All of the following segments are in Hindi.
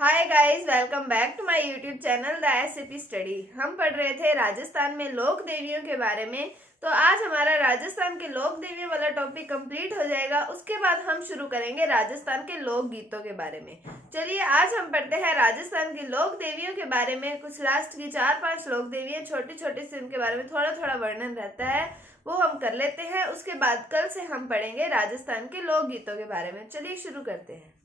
Hi guys, welcome back to my YouTube channel the SCP study. हम पढ़ रहे थे राजस्थान में लोक देवियों के बारे में। तो आज हमारा राजस्थान के लोक देवियों वाला टॉपिक कंप्लीट हो जाएगा। उसके बाद हम शुरू करेंगे राजस्थान के लोक गीतों के बारे में। चलिए आज हम पढ़ते हैं राजस्थान की लोक देवियों के बारे में। कुछ लास्ट की 4-5 लोक देवियां छोटी छोटी सी, उनके बारे में थोड़ा थोड़ा वर्णन रहता है, वो हम कर लेते हैं। उसके बाद कल से हम पढ़ेंगे राजस्थान के लोक गीतों के बारे में। चलिए शुरू करते हैं।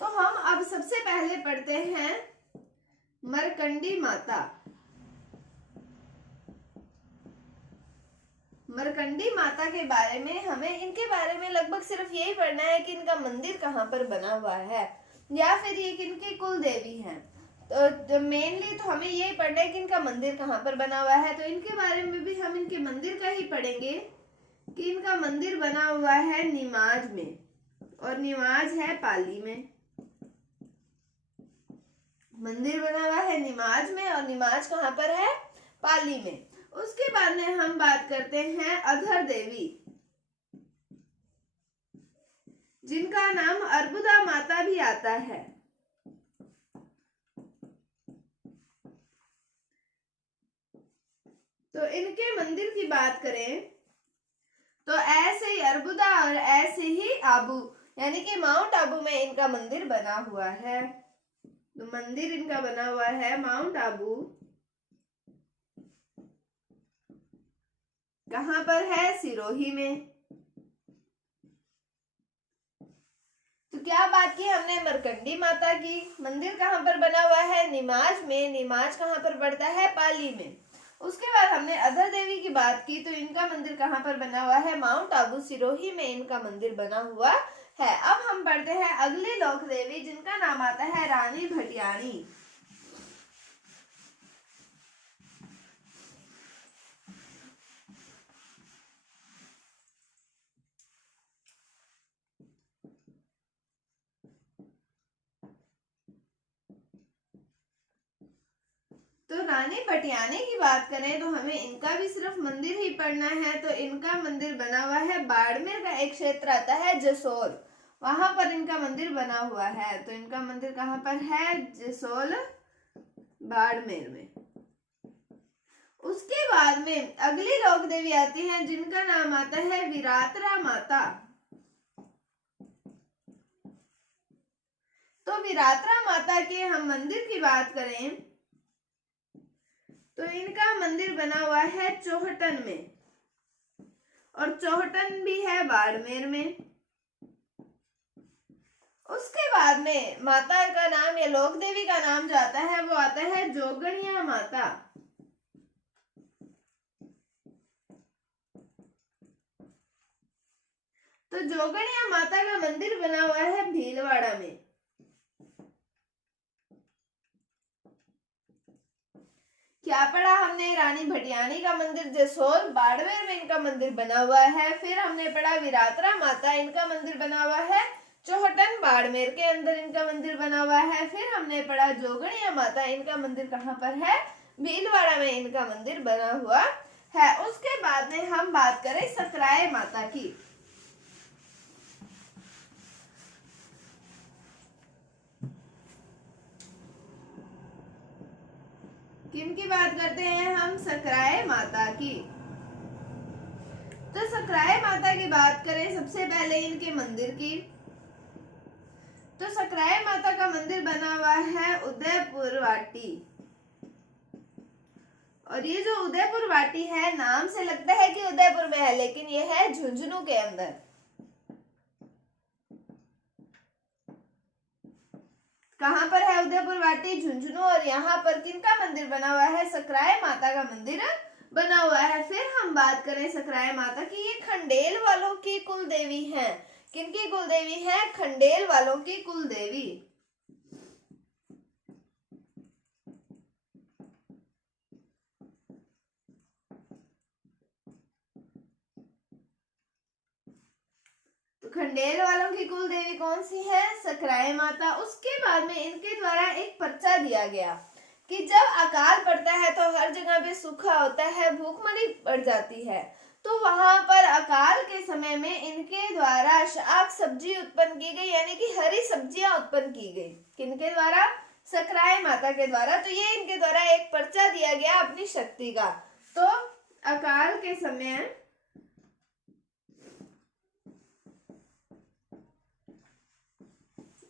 तो हम अब सबसे पहले पढ़ते हैं मरकंडी माता। मरकंडी माता के बारे में हमें इनके बारे में लगभग सिर्फ यही पढ़ना है कि इनका मंदिर कहाँ पर बना हुआ है या फिर ये किनकी कुल देवी हैं। तो मेनली तो हमें यही पढ़ना है कि इनका मंदिर कहाँ पर बना हुआ है। तो इनके बारे में भी हम इनके मंदिर का ही पढ़ेंगे कि इनका मंदिर बना हुआ है निमाज में, और निमाज है पाली में। मंदिर बना हुआ है निमाज में और निमाज कहाँ पर है? पाली में। उसके बाद में हम बात करते हैं अधर देवी, जिनका नाम अर्बुदा माता भी आता है। तो इनके मंदिर की बात करें तो ऐसे ही अर्बुदा और ऐसे ही आबू, यानी कि माउंट आबू में इनका मंदिर बना हुआ है। तो मंदिर इनका बना हुआ है माउंट आबू। कहां पर है? सिरोही में। तो क्या बात की हमने मरकंडी माता की। मंदिर कहां पर बना हुआ है? निमाज में। निमाज कहां पर पड़ता है? पाली में। उसके बाद हमने अधर देवी की बात की। तो इनका मंदिर कहां पर बना हुआ है? माउंट आबू सिरोही में इनका मंदिर बना हुआ है। अब हम पढ़ते हैं अगली लोक देवी, जिनका नाम आता है रानी भटियाणी। तो रानी भटियाणी की बात करें तो हमें इनका भी सिर्फ मंदिर ही पढ़ना है। तो इनका मंदिर बना हुआ है बाड़मेर का एक क्षेत्र आता है जसोल, वहां पर इनका मंदिर बना हुआ है। तो इनका मंदिर कहां पर है? जसोल बाड़मेर में। उसके बाद में अगली लोक देवी आती है, जिनका नाम आता है विरातरा माता। तो विरातरा माता के हम मंदिर की बात करें तो इनका मंदिर बना हुआ है चौहटन में, और चौहटन भी है बाड़मेर में। उसके बाद में माता का नाम या लोक देवी का नाम जो आता है वो आता है जोगणिया माता। तो जोगणिया माता का मंदिर बना हुआ है भीलवाड़ा में। क्या पढ़ा हमने? रानी भटियाणी का मंदिर जसोल बाड़मेर में इनका मंदिर बना हुआ है। फिर हमने पढ़ा विरातरा माता, इनका मंदिर बना हुआ है चौहटन बाड़मेर के अंदर इनका मंदिर बना हुआ है। फिर हमने पढ़ा जोगणिया माता, इनका मंदिर कहाँ पर है? भीलवाड़ा में इनका मंदिर बना हुआ है। उसके बाद में हम बात करें सकराय माता की। किनकी बात करते हैं हम? सकराय माता की। तो सकराय माता की बात करें सबसे पहले इनके मंदिर की। तो सकराय माता का मंदिर बना हुआ है उदयपुर वाटी, और ये जो उदयपुर वाटी है, नाम से लगता है कि उदयपुर में है, लेकिन ये है झुंझुनू के अंदर। कहां पर है उदयपुर वाटी? झुंझुनू। और यहाँ पर किनका मंदिर बना हुआ है? सकराय माता का मंदिर बना हुआ है। फिर हम बात करें सकराय माता की, ये खंडेल वालों की कुल देवी हैं। किनकी कुल देवी है? खंडेल वालों की कुल देवी। तो तो खंडेल वालों की कुल देवी कौन सी है? सकराय माता। उसके बाद में इनके द्वारा एक पर्चा दिया गया कि जब अकाल पड़ता है तो हर जगह पे सूखा होता है, भूखमरी पड़ जाती है, तो वहां पर अकाल के समय में इनके द्वारा शाक सब्जी उत्पन्न की गई, यानी कि हरी सब्जियां उत्पन्न की गई। किनके द्वारा? सकराय माता के द्वारा। तो ये इनके द्वारा एक पर्चा दिया गया अपनी शक्ति का। तो अकाल के समय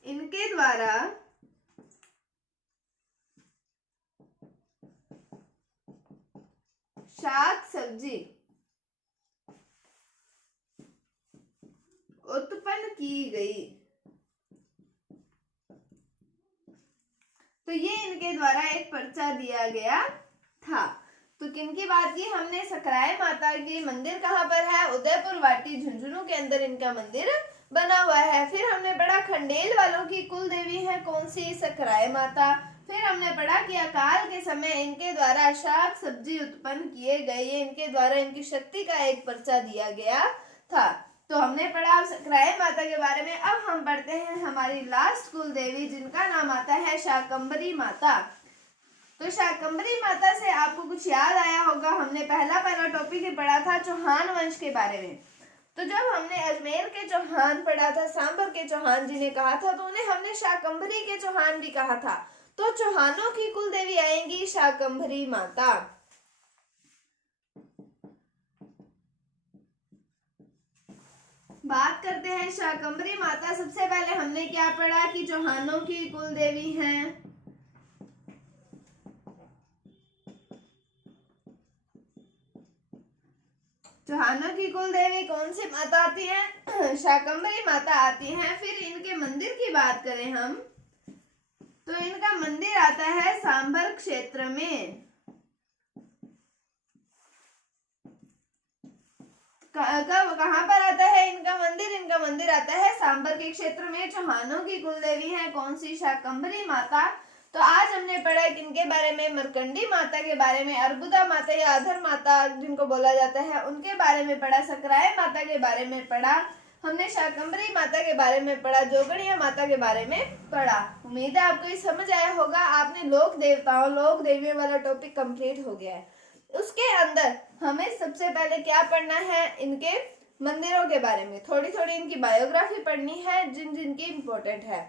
इनके द्वारा शाक सब्जी उत्पन्न की गई। तो ये इनके द्वारा एक पर्चा दिया गया था। तो किनकी बात की हमने? सकराय माता की मंदिर कहाँ पर है? उदयपुर वाटी झुंझुनू के अंदर इनका मंदिर बना हुआ है। फिर हमने पढ़ा खंडेल वालों की कुल देवी है कौन सी? सकराय माता। फिर हमने पढ़ा कि अकाल के समय इनके द्वारा शाक सब्जी उत्पन्न किए गए, इनके द्वारा इनकी शक्ति का एक पर्चा दिया गया था। तो हमने पढ़ा सकराय माता के बारे में। अब हम पढ़ते हैं हमारी लास्ट कुल देवी, जिनका नाम आता है शाकंभरी माता। तो शाकंभरी माता से आपको कुछ याद आया होगा, हमने पहला टॉपिक ही पढ़ा था चौहान वंश के बारे में। तो जब हमने अजमेर के चौहान पढ़ा था, सांबर के चौहान जी ने कहा था, तो उन्हें हमने शाकंभरी के चौहान भी कहा था। तो चौहानों की कुल देवी आएंगी शाकंभरी माता। बात करते हैं शाकंभरी माता। सबसे पहले हमने क्या पढ़ा कि चौहानों की कुल देवी हैं चौहानों की कुल देवी कौन सी माता आती है? शाकंभरी माता आती है। फिर इनके मंदिर की बात करें हम, तो इनका मंदिर आता है सांभर क्षेत्र में। कहाँ पर आता है इनका मंदिर? इनका मंदिर आता है सांभर के क्षेत्र में। चौहानों की कुल देवी है कौन सी? शाकंभरी माता। तो आज हमने पढ़ा किनके बारे में? मरकंडी माता के बारे में, अर्बुदा माता या अधर माता जिनको बोला जाता है उनके बारे में पढ़ा, सकराय माता के बारे में पढ़ा, हमने शाकंभरी माता के बारे में पढ़ा, जोगड़िया माता के बारे में पढ़ा। उम्मीद है आपको ये समझ आया होगा। आपने लोक देवताओं, लोक देवियों वाला टॉपिक कंप्लीट हो गया है। उसके अंदर हमें सबसे पहले क्या पढ़ना है? इनके मंदिरों के बारे में, थोड़ी थोड़ी इनकी बायोग्राफी पढ़नी है, जिन जिनकी इंपॉर्टेंट है।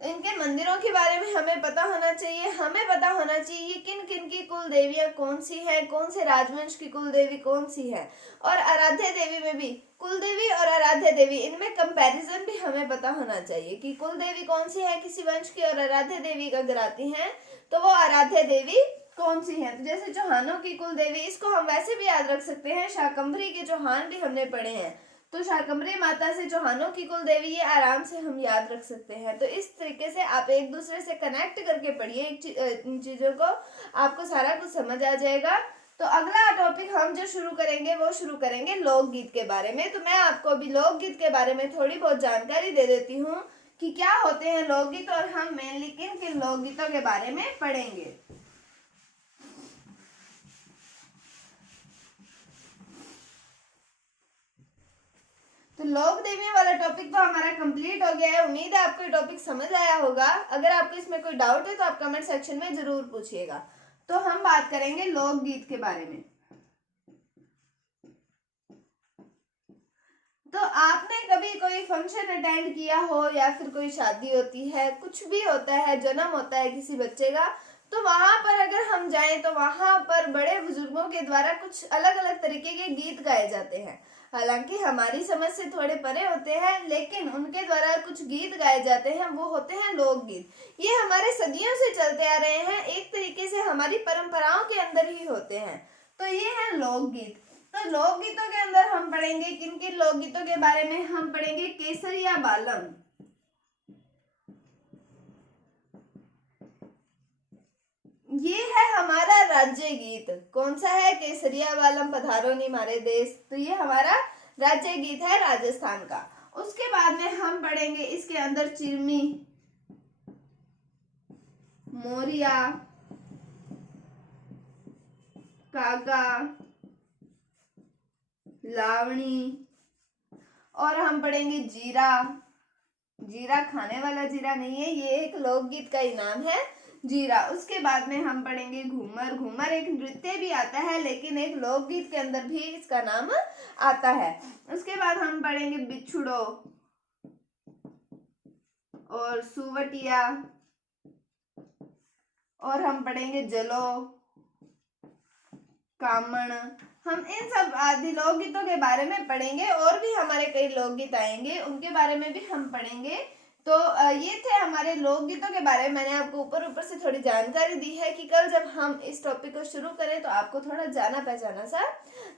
इनके मंदिरों के बारे में हमें पता होना चाहिए। हमें पता होना चाहिए किन किन की कुल देवियां कौन सी है, कौन से राजवंश की कुल देवी कौन सी है। और आराध्य देवी में भी कुल देवी और आराध्य देवी, इनमें कंपैरिजन भी हमें पता होना चाहिए कि कुल देवी कौन सी है किसी वंश की, और आराध्य देवी अगर आती है तो वो आराध्य देवी कौन सी है। तो जैसे चौहानों की कुल देवी, इसको हम वैसे भी याद रख सकते हैं, शाकंभरी के चौहान भी हमने पढ़े हैं, तो शाकंभरी माता से चौहानों की कुल देवी, ये आराम से हम याद रख सकते हैं। तो इस तरीके से आप एक दूसरे से कनेक्ट करके पढ़िए इन चीजों को, आपको सारा कुछ समझ आ जाएगा। तो अगला टॉपिक हम जो शुरू करेंगे वो शुरू करेंगे लोकगीत के बारे में। तो मैं आपको अभी लोकगीत के बारे में थोड़ी बहुत जानकारी दे देती हूँ कि क्या होते हैं लोकगीत, और हम मेनली किन किन लोकगीतों के बारे में पढ़ेंगे। तो लोक देवियों वाला टॉपिक तो हमारा कंप्लीट हो गया है। उम्मीद है आपको ये टॉपिक समझ आया होगा। अगर आपको इसमें कोई डाउट है तो आप कमेंट सेक्शन में जरूर पूछिएगा। तो हम बात करेंगे लोकगीत के बारे में। तो आपने कभी कोई फंक्शन अटेंड किया हो, या फिर कोई शादी होती है, कुछ भी होता है, जन्म होता है किसी बच्चे का, तो वहां पर अगर हम जाएं तो वहां पर बड़े बुजुर्गों के द्वारा कुछ अलग अलग तरीके के गीत गाए जाते हैं। हालांकि हमारी समझ से थोड़े परे होते हैं, लेकिन उनके द्वारा कुछ गीत गाए जाते हैं, वो होते हैं लोकगीत। ये हमारे सदियों से चलते आ रहे हैं, एक तरीके से हमारी परंपराओं के अंदर ही होते हैं। तो ये है लोकगीत। तो लोकगीतों के अंदर हम पढ़ेंगे किन किन लोकगीतों के बारे में? हम पढ़ेंगे केसरिया बालम। ये है हमारा राज्य गीत। कौन सा है? केसरिया बालम पधारो नी मारे देश। तो ये हमारा राज्य गीत है राजस्थान का। उसके बाद में हम पढ़ेंगे इसके अंदर चिरमी, मोरिया, कागा, लावणी और हम पढ़ेंगे जीरा। जीरा खाने वाला जीरा नहीं है, ये एक लोकगीत का ही नाम है, जीरा। उसके बाद में हम पढ़ेंगे घूमर। घूमर एक नृत्य भी आता है, लेकिन एक लोकगीत के अंदर भी इसका नाम आता है। उसके बाद हम पढ़ेंगे बिछुड़ो और सुवटिया, और हम पढ़ेंगे जलो, कामण। हम इन सब आदि लोकगीतों के बारे में पढ़ेंगे, और भी हमारे कई लोकगीत आएंगे, उनके बारे में भी हम पढ़ेंगे। तो ये थे हमारे लोकगीतों के बारे में। मैंने आपको ऊपर से थोड़ी जानकारी दी है कि कल जब हम इस टॉपिक को शुरू करें तो आपको थोड़ा जाना पहचाना सा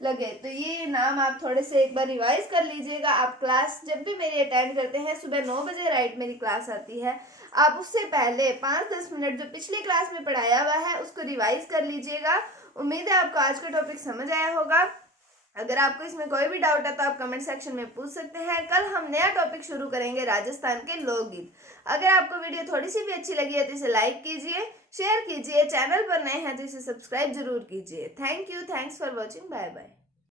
लगे। तो ये नाम आप थोड़े से एक बार रिवाइज कर लीजिएगा। आप क्लास जब भी मेरी अटेंड करते हैं, सुबह 9 बजे राइट मेरी क्लास आती है, आप उससे पहले 5-10 मिनट जो पिछली क्लास में पढ़ाया हुआ है उसको रिवाइज कर लीजिएगा। उम्मीद है आपको आज का टॉपिक समझ आया होगा। अगर आपको इसमें कोई भी डाउट है तो आप कमेंट सेक्शन में पूछ सकते हैं। कल हम नया टॉपिक शुरू करेंगे, राजस्थान के लोकगीत। अगर आपको वीडियो थोड़ी सी भी अच्छी लगी है तो इसे लाइक कीजिए, शेयर कीजिए, चैनल पर नए हैं तो इसे सब्सक्राइब जरूर कीजिए। Thank you, thanks for watching, bye bye.